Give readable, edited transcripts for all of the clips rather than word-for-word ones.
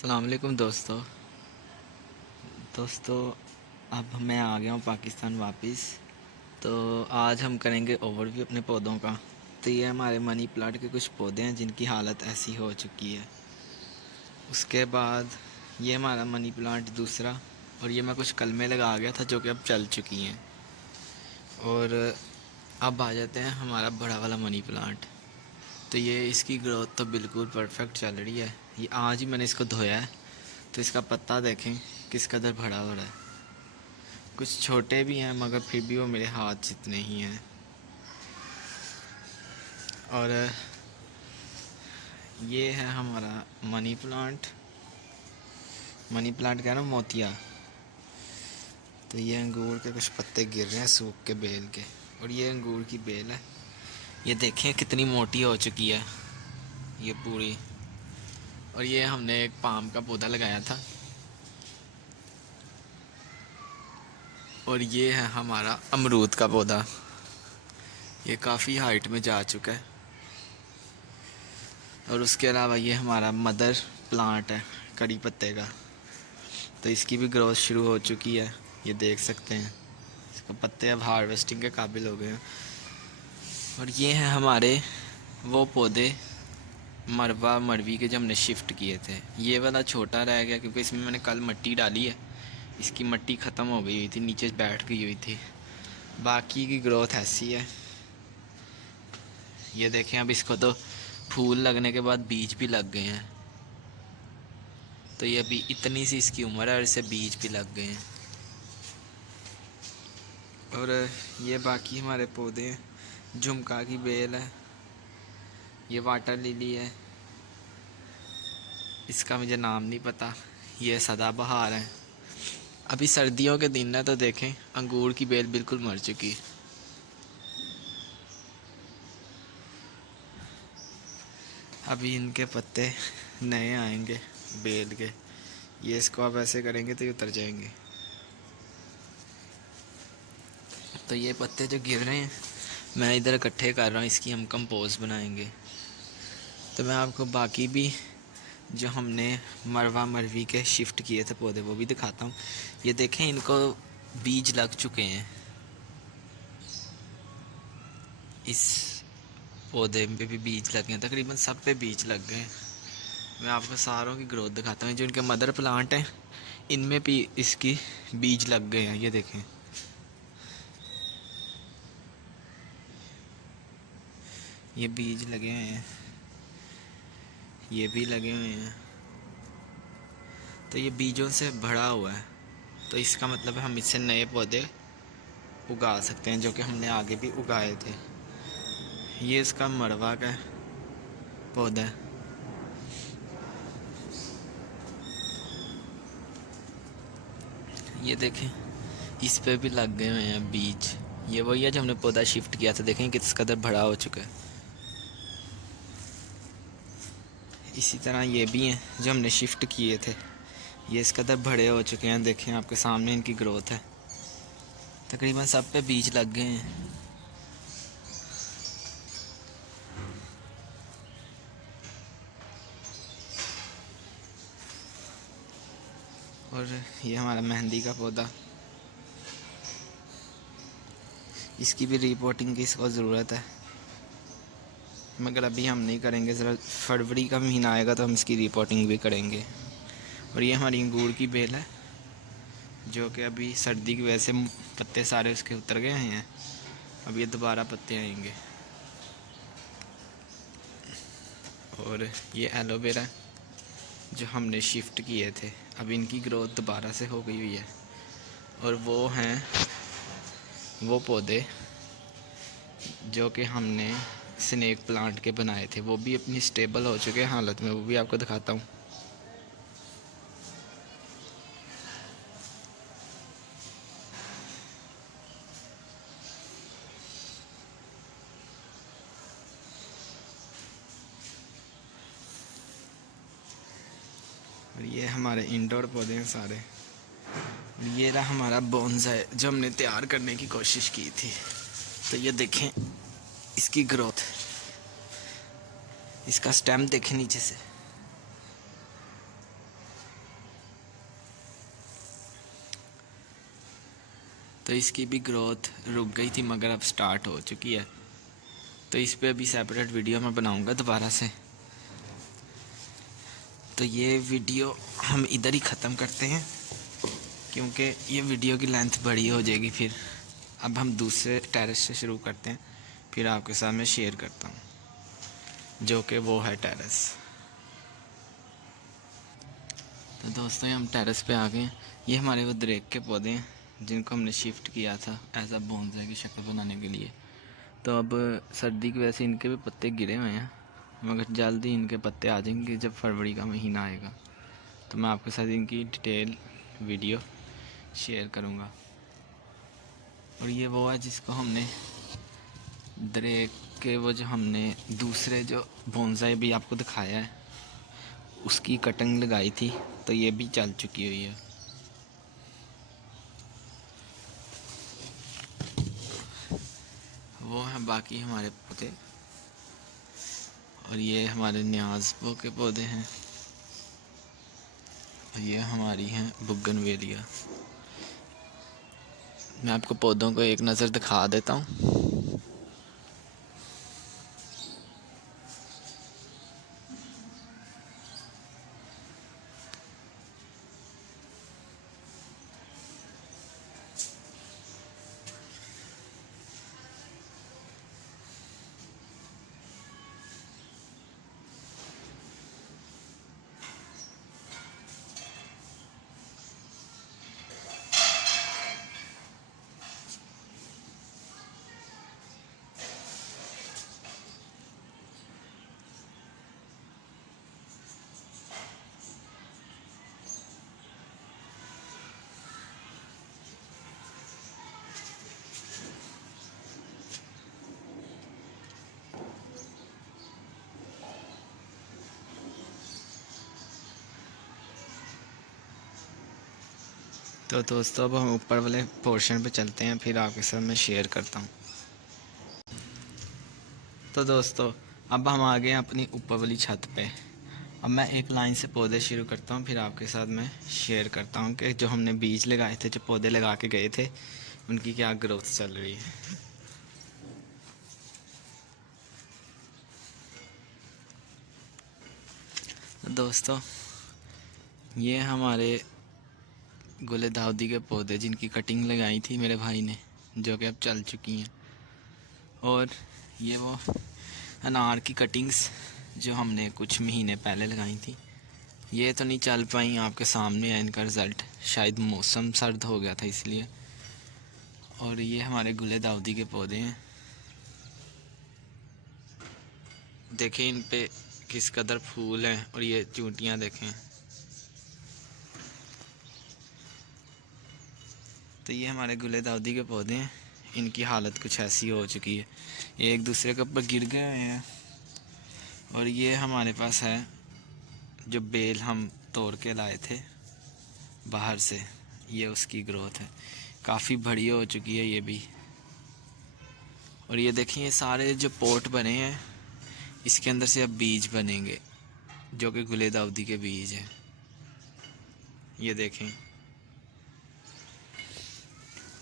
अस्सलाम वालेकुम दोस्तों। अब मैं आ गया हूँ पाकिस्तान वापस। तो आज हम करेंगे ओवरव्यू अपने पौधों का। तो ये हमारे मनी प्लांट के कुछ पौधे हैं जिनकी हालत ऐसी हो चुकी है। उसके बाद ये हमारा मनी प्लांट दूसरा, और ये मैं कुछ कलमे लगा गया था जो कि अब चल चुकी हैं। और अब आ जाते हैं हमारा बड़ा वाला मनी प्लांट। तो ये इसकी ग्रोथ तो बिल्कुल परफेक्ट चल रही है। ये आज ही मैंने इसको धोया है, तो इसका पत्ता देखें किस कदर भरा हो रहा है। कुछ छोटे भी हैं मगर फिर भी वो मेरे हाथ जितने ही हैं। और ये है हमारा मनी प्लांट। मनी प्लांट क्या ना, मोतिया। तो ये अंगूर के कुछ पत्ते गिर रहे हैं सूख के बेल के, और ये अंगूर की बेल है। ये देखें कितनी मोटी हो चुकी है ये पूरी। और ये हमने एक पाम का पौधा लगाया था। और ये है हमारा अमरूद का पौधा। ये काफ़ी हाइट में जा चुका है। और उसके अलावा ये हमारा मदर प्लांट है कड़ी पत्ते का। तो इसकी भी ग्रोथ शुरू हो चुकी है, ये देख सकते हैं। इसके पत्ते अब हार्वेस्टिंग के काबिल हो गए हैं। और ये हैं हमारे वो पौधे मरवा मरवी के जो हमने शिफ्ट किए थे। ये वाला छोटा रह गया क्योंकि इसमें मैंने कल मिट्टी डाली है। इसकी मिट्टी ख़त्म हो गई हुई थी, नीचे बैठ गई हुई थी। बाकी की ग्रोथ ऐसी है। ये देखें, अब इसको तो फूल लगने के बाद बीज भी लग गए हैं। तो ये अभी इतनी सी इसकी उम्र है और इससे बीज भी लग गए हैं। और ये बाकी हमारे पौधे हैं। झुमका की बेल है, ये वाटर लिली है, इसका मुझे नाम नहीं पता। ये सदाबहार है। अभी सर्दियों के दिन है तो देखें अंगूर की बेल बिल्कुल मर चुकी। अभी इनके पत्ते नए आएंगे बेल के। ये इसको अब ऐसे करेंगे तो ये उतर जाएंगे। तो ये पत्ते जो गिर रहे हैं मैं इधर इकट्ठे कर रहा हूँ, इसकी हम कंपोस्ट बनाएंगे। तो मैं आपको बाकी भी जो हमने मरवा मरवी के शिफ्ट किए थे पौधे वो भी दिखाता हूँ। ये देखें, इनको बीज लग चुके हैं। इस पौधे पे भी बीज लगे हैं, तकरीबन सब पे बीज लग गए हैं। मैं आपको सारों की ग्रोथ दिखाता हूँ। जो इनके मदर प्लांट हैं इनमें भी इसकी बीज लग गए हैं। ये देखें, ये बीज लगे हुए हैं, ये भी लगे हुए हैं। तो ये बीजों से भरा हुआ है। तो इसका मतलब है हम इससे नए पौधे उगा सकते हैं जो कि हमने आगे भी उगाए थे। ये इसका मरवा का पौधा है। ये देखें, इस पे भी लग गए हुए हैं बीज। ये वही है जो हमने पौधा शिफ्ट किया था। देखें किस कदर बड़ा हो चुका है। इसी तरह ये भी हैं जो हमने शिफ्ट किए थे। ये इस कदर बड़े हो चुके हैं। देखें आपके सामने इनकी ग्रोथ है। तकरीबन सब पे बीज लग गए हैं। और ये हमारा मेहंदी का पौधा, इसकी भी रिपोर्टिंग की इसको ज़रूरत है, मगर अभी हम नहीं करेंगे। ज़रा फरवरी का महीना आएगा तो हम इसकी रिपोर्टिंग भी करेंगे। और ये हमारी अंगूर की बेल है जो कि अभी सर्दी की वजह से पत्ते सारे उसके उतर गए हैं। अब ये दोबारा पत्ते आएंगे। और ये एलोवेरा जो हमने शिफ्ट किए थे, अब इनकी ग्रोथ दोबारा से हो गई हुई है। और वो हैं वो पौधे जो कि हमने स्नेक प्लांट के बनाए थे, वो भी अपनी स्टेबल हो चुके हैं हालत में। वो भी आपको दिखाता हूँ। और ये हमारे इंडोर पौधे हैं सारे। ये रहा हमारा बोनसाई जो हमने तैयार करने की कोशिश की थी। तो ये देखें इसकी ग्रोथ, इसका स्टेम देखें नीचे से। तो इसकी भी ग्रोथ रुक गई थी मगर अब स्टार्ट हो चुकी है। तो इस पे अभी सेपरेट वीडियो मैं बनाऊंगा दोबारा से। तो ये वीडियो हम इधर ही ख़त्म करते हैं क्योंकि ये वीडियो की लेंथ बड़ी हो जाएगी फिर। अब हम दूसरे टेरेस से शुरू करते हैं, फिर आपके साथ मैं शेयर करता हूँ जो कि वो है टेरेस। तो दोस्तों ये हम टेरेस पे आ गए हैं। ये हमारे वो दरेक के पौधे हैं जिनको हमने शिफ्ट किया था एज अ बोनसाई की शक्ल बनाने के लिए। तो अब सर्दी की वजह से इनके भी पत्ते गिरे हुए हैं, मगर जल्दी इनके पत्ते आ जाएंगे जब फरवरी का महीना आएगा। तो मैं आपके साथ इनकी डिटेल वीडियो शेयर करूँगा। और ये वो है जिसको हमने दरेक के वो जो हमने दूसरे जो बोनसाई भी आपको दिखाया है उसकी कटिंग लगाई थी, तो ये भी चल चुकी हुई है। वो हैं बाकी हमारे पौधे। और ये हमारे न्याज़बो के पौधे हैं और ये हमारी हैं बुगनवेलिया। मैं आपको पौधों को एक नज़र दिखा देता हूँ। तो दोस्तों अब हम ऊपर वाले पोर्शन पे चलते हैं, फिर आपके साथ मैं शेयर करता हूँ। तो दोस्तों अब हम आ गए हैं अपनी ऊपर वाली छत पे। अब मैं एक लाइन से पौधे शुरू करता हूँ, फिर आपके साथ मैं शेयर करता हूँ कि जो हमने बीज लगाए थे, जो पौधे लगा के गए थे, उनकी क्या ग्रोथ चल रही है। तो दोस्तों ये हमारे गुले दाउदी के पौधे जिनकी कटिंग लगाई थी मेरे भाई ने, जो कि अब चल चुकी हैं। और ये वो अनार की कटिंग्स जो हमने कुछ महीने पहले लगाई थी, ये तो नहीं चल पाई, आपके सामने है इनका रिज़ल्ट। शायद मौसम सर्द हो गया था इसलिए। और ये हमारे गुले दाउदी के पौधे हैं, देखें इन पे किस कदर फूल हैं। और ये चूंटियाँ देखें। तो ये हमारे गुले दाउदी के पौधे हैं, इनकी हालत कुछ ऐसी हो चुकी है, ये एक दूसरे के ऊपर गिर गए हुए हैं। और ये हमारे पास है जो बेल हम तोड़ के लाए थे बाहर से, ये उसकी ग्रोथ है, काफ़ी बड़ी हो चुकी है ये भी। और ये देखें ये सारे जो पोट बने हैं इसके अंदर से अब बीज बनेंगे जो कि गुले दाउदी के बीज हैं, ये देखें।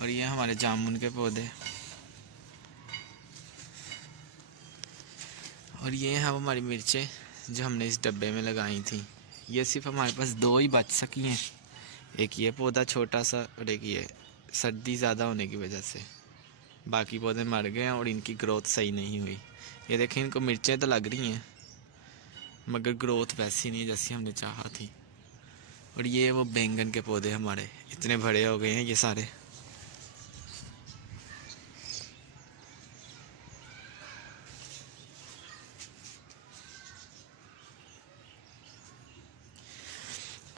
और ये हमारे जामुन के पौधे। और ये हैं हमारी मिर्चें जो हमने इस डब्बे में लगाई थी। ये सिर्फ हमारे पास दो ही बच सकी हैं, एक ये पौधा छोटा सा और एक ये, सर्दी ज़्यादा होने की वजह से बाकी पौधे मर गए हैं और इनकी ग्रोथ सही नहीं हुई। ये देखें इनको मिर्चें तो लग रही हैं मगर ग्रोथ वैसी नहीं जैसी हमने चाहा थी। और ये वो बैंगन के पौधे हमारे इतने बड़े हो गए हैं ये सारे।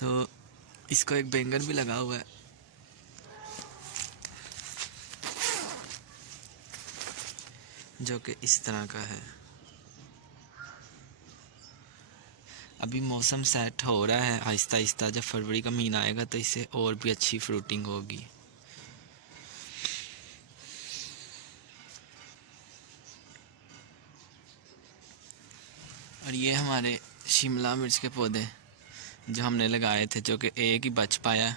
तो इसको एक बैंगन भी लगा हुआ है, जो कि इस तरह का है। अभी मौसम सेट हो रहा है आहिस्ता आहिस्ता, जब फरवरी का महीना आएगा तो इससे और भी अच्छी फ्रूटिंग होगी। और ये हमारे शिमला मिर्च के पौधे जो हमने लगाए थे, जो कि एक ही बच पाया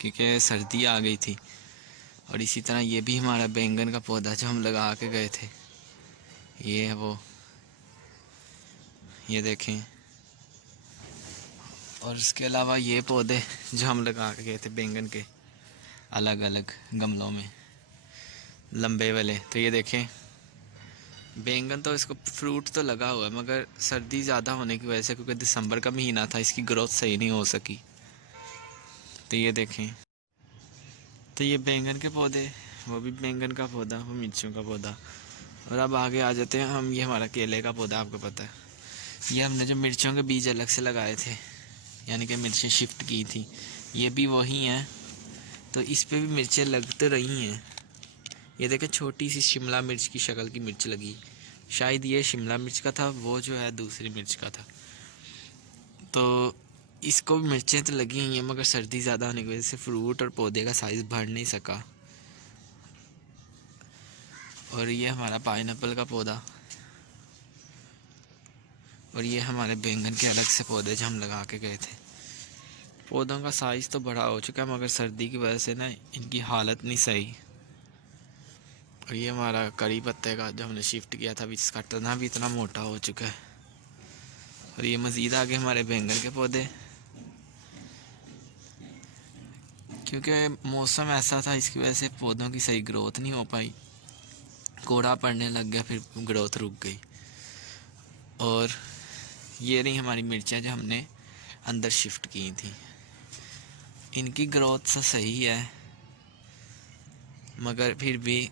क्योंकि सर्दी आ गई थी। और इसी तरह ये भी हमारा बैंगन का पौधा जो हम लगा के गए थे, ये है वो, ये देखें। और उसके अलावा ये पौधे जो हम लगा के गए थे बैंगन के, अलग अलग गमलों में लंबे वाले, तो ये देखें बैंगन तो इसको फ्रूट तो लगा हुआ है, मगर सर्दी ज़्यादा होने की वजह से, क्योंकि दिसंबर का महीना था, इसकी ग्रोथ सही नहीं हो सकी। तो ये देखें, तो ये बैंगन के पौधे, वो भी बैंगन का पौधा, वो मिर्चों का पौधा। और अब आगे आ जाते हैं हम, ये हमारा केले का पौधा, आपको पता है ये हमने जो मिर्चों के बीज अलग से लगाए थे, यानी कि मिर्चें शिफ्ट की थी, ये भी वही हैं। तो इस पे भी मिर्चें लग तो रही हैं। ये देखें छोटी सी शिमला मिर्च की शक्ल की मिर्च लगी, शायद ये शिमला मिर्च का था, वो जो है दूसरी मिर्च का था। तो इसको भी मिर्चें तो लगी हुई हैं, मगर सर्दी ज़्यादा होने की वजह से फ्रूट और पौधे का साइज़ बढ़ नहीं सका। और ये हमारा पाइनएप्पल का पौधा, और ये हमारे बैंगन के अलग से पौधे जो हम लगा के गए थे। पौधों का साइज़ तो बड़ा हो चुका है, मगर सर्दी की वजह से ना इनकी हालत नहीं सही। और ये हमारा करी पत्ते का जो हमने शिफ्ट किया था, इसका तना भी इतना मोटा हो चुका है। और ये मज़ीद आगे हमारे बैंगन के पौधे, क्योंकि मौसम ऐसा था, इसकी वजह से पौधों की सही ग्रोथ नहीं हो पाई, कोड़ा पड़ने लग गया, फिर ग्रोथ रुक गई। और ये रही हमारी मिर्चें जो हमने अंदर शिफ्ट की थी, इनकी ग्रोथ तो सही है, मगर फिर भी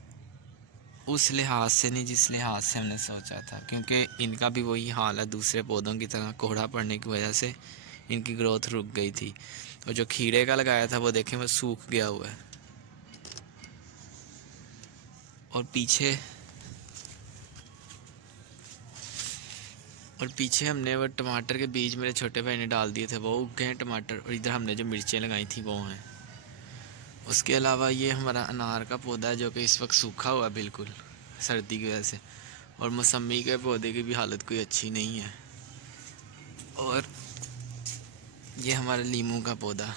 उस लिहाज से नहीं जिस लिहाज से हमने सोचा था, क्योंकि इनका भी वही हाल है, दूसरे पौधों की तरह कोहरा पड़ने की वजह से इनकी ग्रोथ रुक गई थी। और जो खीरे का लगाया था वो देखें वो सूख गया हुआ है। और पीछे हमने वो टमाटर के बीज मेरे छोटे भाई ने डाल दिए थे, वो उग गए हैं टमाटर। और इधर हमने जो मिर्चें लगाई थी वो हैं। उसके अलावा ये हमारा अनार का पौधा है, जो कि इस वक्त सूखा हुआ है बिल्कुल सर्दी की वजह से। और मौसमी के पौधे की भी हालत कोई अच्छी नहीं है। और ये हमारा लीमू का पौधा,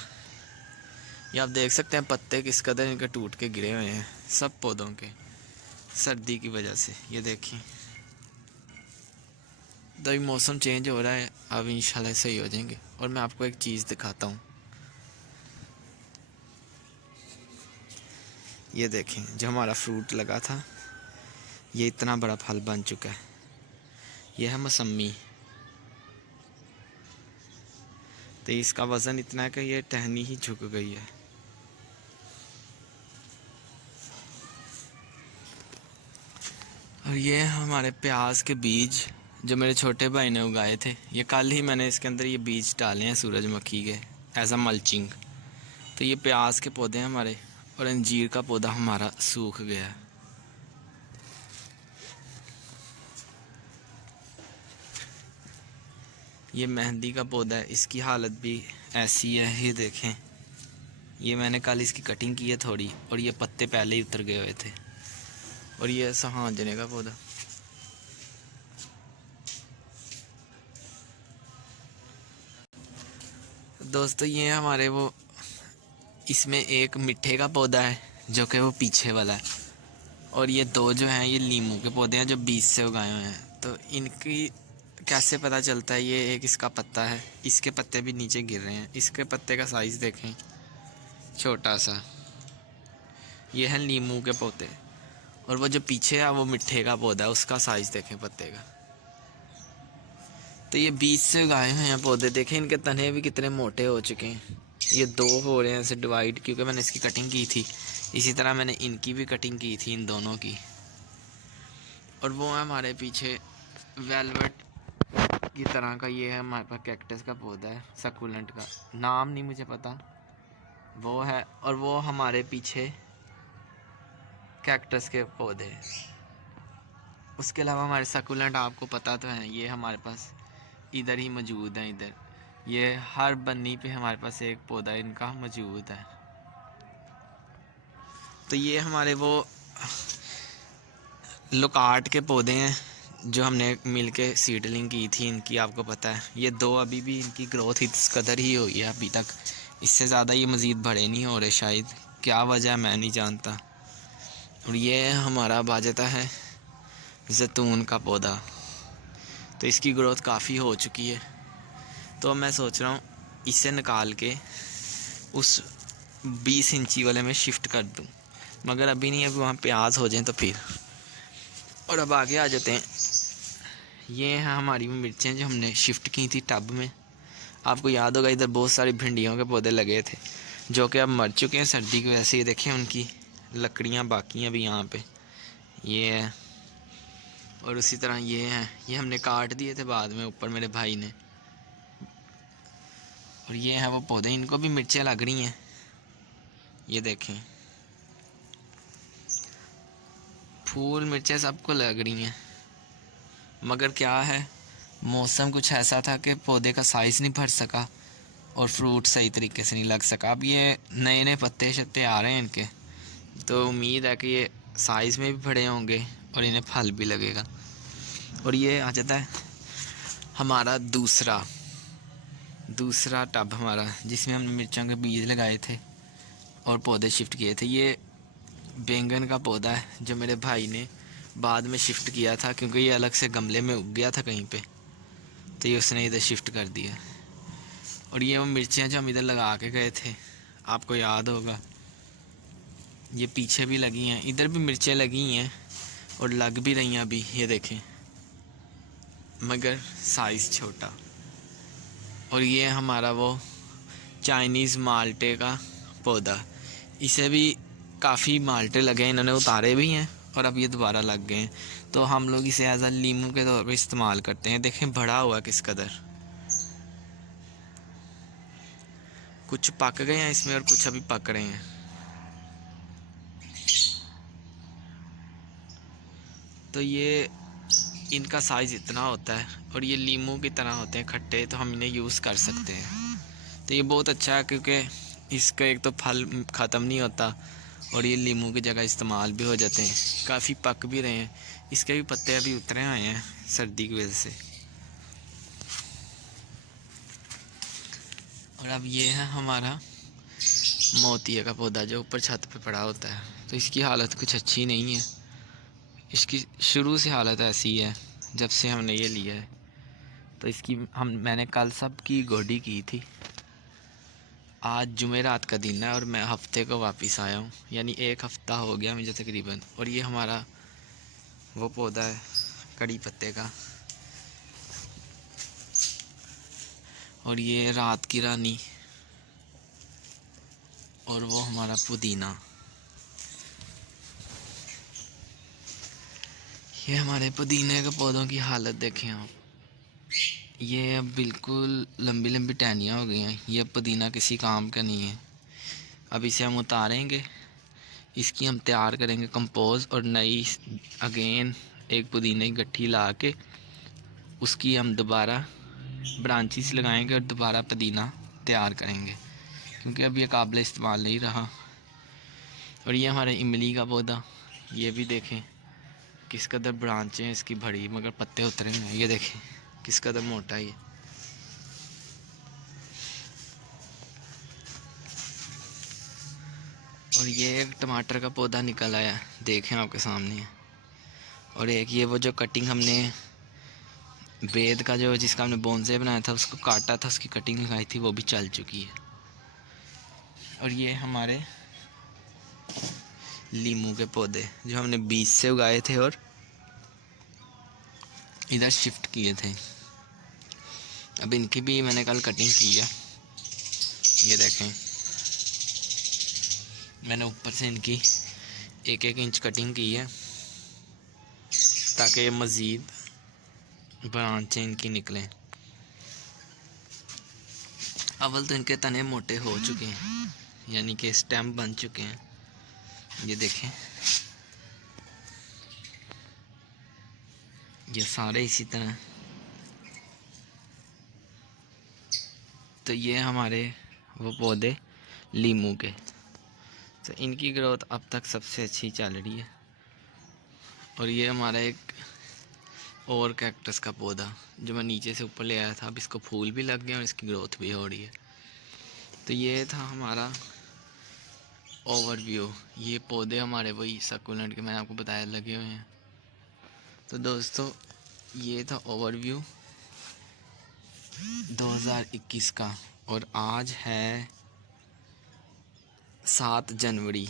ये आप देख सकते हैं पत्ते किस कदर इनके टूट के गिरे हुए हैं, सब पौधों के, सर्दी की वजह से। ये देखिए, तो ये मौसम चेंज हो रहा है, अब इंशाल्लाह सही हो जाएंगे। और मैं आपको एक चीज़ दिखाता हूँ, ये देखें जो हमारा फ्रूट लगा था, ये इतना बड़ा फल बन चुका है। ये है मौसमी, तो इसका वज़न इतना है कि ये टहनी ही झुक गई है। और ये हमारे प्याज के बीज जो मेरे छोटे भाई ने उगाए थे, ये कल ही मैंने इसके अंदर ये बीज डाले हैं सूरजमुखी के, एज अ मल्चिंग। तो ये प्याज के पौधे हैं हमारे। और अंजीर का पौधा हमारा सूख गया है। ये मेहंदी का पौधा है, इसकी हालत भी ऐसी है, ये देखें। ये मैंने कल इसकी कटिंग की है थोड़ी, और ये पत्ते पहले ही उतर गए हुए थे। और ये सहाजने का पौधा, दोस्तों ये हमारे वो, इसमें एक मिठे का पौधा है जो कि वो पीछे वाला है। और ये दो जो हैं ये लीमू के पौधे हैं जो बीज से उगाए हुए हैं। तो इनकी कैसे पता चलता है, ये एक इसका पत्ता है, इसके पत्ते भी नीचे गिर रहे हैं, इसके पत्ते का साइज़ देखें छोटा सा। ये है नींबू के पौधे। और वो जो पीछे है वो मिठे का पौधा है, उसका साइज़ देखें पत्ते का। तो ये बीज से उगाए हुए हैं पौधे, देखें इनके तने भी कितने मोटे हो चुके हैं। ये दो हो रहे हैं ऐसे डिवाइड, क्योंकि मैंने इसकी कटिंग की थी। इसी तरह मैंने इनकी भी कटिंग की थी, इन दोनों की। और वो है हमारे पीछे वेलवेट की तरह का, ये है हमारे पास कैक्टस का पौधा है, सक्यूलेंट का, नाम नहीं मुझे पता, वो है। और वो हमारे पीछे कैक्टस के पौधे। उसके अलावा हमारे सक्यूलेंट आपको पता तो है, ये हमारे पास इधर ही मौजूद है। इधर ये हर बन्नी पे हमारे पास एक पौधा इनका मौजूद है। तो ये हमारे वो लोकार्ट के पौधे हैं जो हमने मिल के सीडलिंग की थी इनकी, आपको पता है। ये दो अभी भी इनकी ग्रोथ इस कदर ही हुई है अभी तक, इससे ज़्यादा ये मज़ीद बड़े नहीं हो रहे शायद, क्या वजह है मैं नहीं जानता। और ये हमारा अब आ जाता है जैतून का पौधा। तो इसकी ग्रोथ काफ़ी हो चुकी है, तो मैं सोच रहा हूँ इसे निकाल के उस 20 इंची वाले में शिफ्ट कर दूँ, मगर अभी नहीं, अभी वहाँ प्याज हो जाएं तो फिर। और अब आगे आ जाते हैं। ये हैं हमारी वो मिर्चें जो हमने शिफ्ट की थी टब में। आपको याद होगा इधर बहुत सारी भिंडियों के पौधे लगे थे जो कि अब मर चुके हैं सर्दी की वजह से। ये देखें उनकी लकड़ियाँ बाकी हैं अभी यहाँ पे, ये है। और उसी तरह ये हैं, ये हमने काट दिए थे बाद में ऊपर मेरे भाई ने। और ये हैं वो पौधे, इनको भी मिर्चें लग रही हैं, ये देखें फूल मिर्चें सबको लग रही हैं। मगर क्या है, मौसम कुछ ऐसा था कि पौधे का साइज़ नहीं भर सका और फ्रूट सही तरीके से नहीं लग सका। अब ये नए नए पत्ते शत्ते आ रहे हैं इनके, तो उम्मीद है कि ये साइज़ में भी बड़े होंगे और इन्हें फल भी लगेगा। और ये आ जाता है हमारा दूसरा टब हमारा, जिसमें हमने मिर्चों के बीज लगाए थे और पौधे शिफ्ट किए थे। ये बैंगन का पौधा है जो मेरे भाई ने बाद में शिफ्ट किया था, क्योंकि ये अलग से गमले में उग गया था कहीं पे, तो ये उसने इधर शिफ्ट कर दिया। और ये वो मिर्चियाँ जो हम इधर लगा के गए थे, आपको याद होगा, ये पीछे भी लगी हैं, इधर भी मिर्चें लगी हैं और लग भी रही हैं अभी, ये देखें, मगर साइज़ छोटा। और ये हमारा वो चाइनीज़ माल्टे का पौधा, इसे भी काफ़ी माल्टे लगे हैं, इन्होंने उतारे भी हैं और अब ये दोबारा लग गए हैं। तो हम लोग इसे एज अ लीमू के तौर पर इस्तेमाल करते हैं। देखें बड़ा हुआ किस कदर, कुछ पक गए हैं इसमें और कुछ अभी पक रहे हैं। तो ये इनका साइज़ इतना होता है और ये लीमू की तरह होते हैं खट्टे, तो हम इन्हें यूज़ कर सकते हैं। तो ये बहुत अच्छा है क्योंकि इसका एक तो फल ख़त्म नहीं होता और ये लीमू की जगह इस्तेमाल भी हो जाते हैं। काफ़ी पक भी रहे हैं, इसके भी पत्ते अभी उतरे आए हैं सर्दी की वजह से। और अब ये है हमारा मोतिया का पौधा जो ऊपर छत पे पड़ा होता है। तो इसकी हालत कुछ अच्छी नहीं है, इसकी शुरू से हालत ऐसी है जब से हमने ये लिया है। तो इसकी मैंने कल सब की गोडी की थी। आज जुमेरात का दिन है और मैं हफ्ते को वापस आया हूँ, यानी 1 हफ़्ता हो गया मुझे तकरीबन। और ये हमारा वो पौधा है कड़ी पत्ते का, और ये रात की रानी, और वो हमारा पुदीना। ये हमारे पुदीने के पौधों की हालत देखें आप, ये अब बिल्कुल लंबी लंबी टहनियाँ हो गई हैं। ये पुदीना किसी काम का नहीं है। अब इसे हम उतारेंगे, इसकी हम तैयार करेंगे कंपोज, और नई अगेन एक पुदीने की गट्ठी ला के उसकी हम दोबारा ब्रांचेस लगाएंगे और दोबारा पुदीना तैयार करेंगे, क्योंकि अब ये काबिल इस्तेमाल नहीं रहा। और ये हमारे इमली का पौधा, ये भी देखें किस कदर ब्रांचें हैं इसकी बड़ी, मगर पत्ते उतरे हैं। ये देखें किस कदर मोटा है ये। और ये एक टमाटर का पौधा निकल आया, देखें आपके सामने है। और एक ये वो जो कटिंग हमने बेद का जो जिसका हमने बोनसे बनाया था उसको काटा था, उसकी कटिंग लगाई थी, वो भी चल चुकी है। और ये हमारे लीमू के पौधे जो हमने बीज से उगाए थे और इधर शिफ्ट किए थे। अब इनकी भी मैंने कल कटिंग की है, ये देखें मैंने ऊपर से इनकी 1-1 इंच कटिंग की है ताकि ये मज़ीद ब्रांचें इनकी निकलें। अव्वल तो इनके तने मोटे हो चुके हैं, यानी कि स्टेम बन चुके हैं, ये देखें ये सारे इसी तरह। तो ये हमारे वो पौधे लीमू के, तो इनकी ग्रोथ अब तक सबसे अच्छी चल रही है। और ये हमारा एक और कैक्टस का पौधा जो मैं नीचे से ऊपर ले आया था, अब इसको फूल भी लग गए और इसकी ग्रोथ भी हो रही है। तो ये था हमारा ओवरव्यू। ये पौधे हमारे वही सक्यूलेंट के मैंने आपको बताया लगे हुए हैं। तो दोस्तों ये था ओवरव्यू 2021 का, और आज है 7 जनवरी।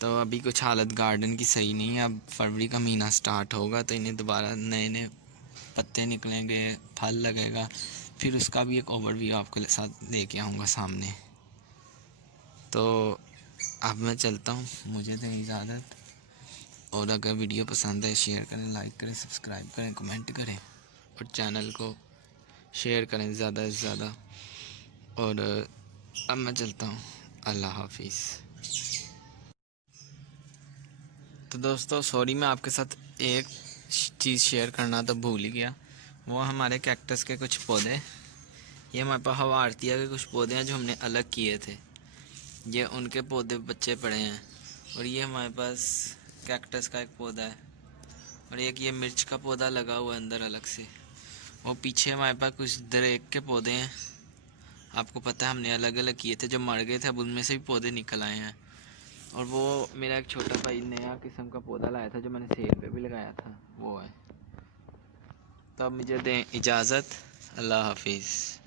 तो अभी कुछ हालत गार्डन की सही नहीं है। अब फरवरी का महीना स्टार्ट होगा तो इन्हें दोबारा नए नए पत्ते निकलेंगे, फल लगेगा, फिर उसका भी एक ओवरव्यू आपके साथ लेके आऊँगा सामने। तो अब मैं चलता हूँ, मुझे दें इजाज़त। और अगर वीडियो पसंद है शेयर करें, लाइक करें, सब्सक्राइब करें, कमेंट करें और चैनल को शेयर करें ज़्यादा से ज़्यादा। और अब मैं चलता हूँ, अल्लाह हाफिज़। तो दोस्तों सॉरी, मैं आपके साथ एक चीज़ शेयर करना तो भूल ही गया। वो हमारे कैक्टस के कुछ पौधे, ये हमारे पास हवा आरतिया के कुछ पौधे हैं जो हमने अलग किए थे। ये उनके पौधे बच्चे पड़े हैं। और ये हमारे पास कैक्टस का एक पौधा है, और एक ये मिर्च का पौधा लगा हुआ है अंदर अलग से। और पीछे हमारे पास कुछ दरेक के पौधे हैं। आपको पता है हमने अलग अलग किए थे, जो मर गए थे अब उनमें से भी पौधे निकल आए हैं। और वो मेरा एक छोटा भाई नया किस्म का पौधा लाया था जो मैंने सेल पे भी लगाया था, वो है। तो अब मुझे दें इजाज़त, अल्लाह हाफिज़।